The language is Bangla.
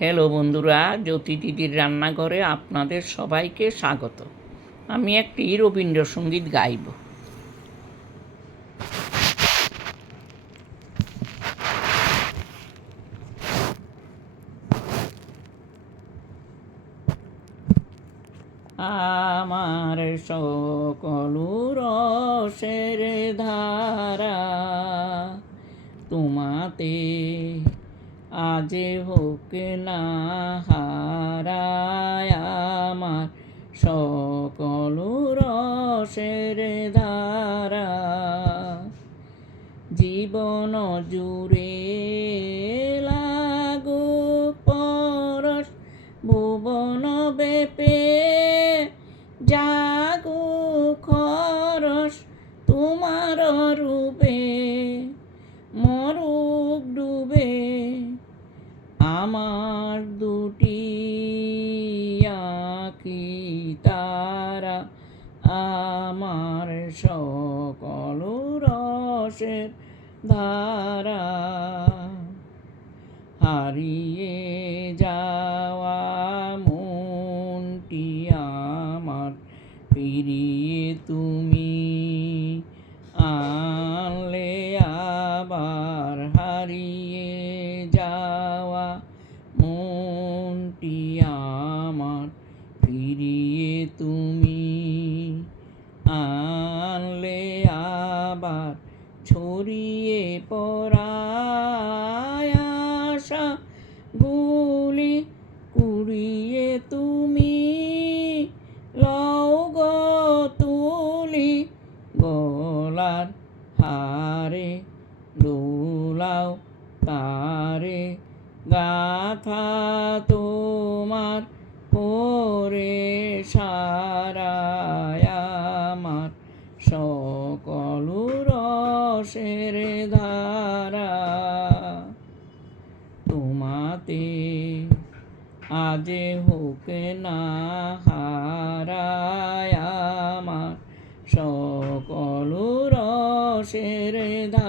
হ্যালো বন্ধুরা, জ্যোতি দিদির রান্নাঘরে আপনাদের সবাইকে স্বাগত। আমি একটি রবীন্দ্রসঙ্গীত গাইব। আমার সকল রসের ধারা তোমাতে আজ হোক না হারায়। আমার সকল রসের ধারা জীবন জুড়ে লাগুক পরশ, ভুবন বেপে জাগুক খরস তোমার রূপে, মরুক ডুবে আমার দুটি আঁখি তারা। আমার সকল রসের ধারা হারিয়ে যাওয়া মনটি আমার ফিরিয়ে তুমি আনলে আবার। হারিয়ে যাওয়া মনটি আমার ফিরিয়ে তুমি আনলে আবার। ছড়িয়ে পড়া আশা গুলি কুড়িয়ে তুমি লও গো তুলি। গলার হারে দোলাও তারে গাথা তোমার পরে সারায়। আমার সকল রসের ধারা তোমাতে আজ হোক না হারায়। আমার সকল রসের ধারা।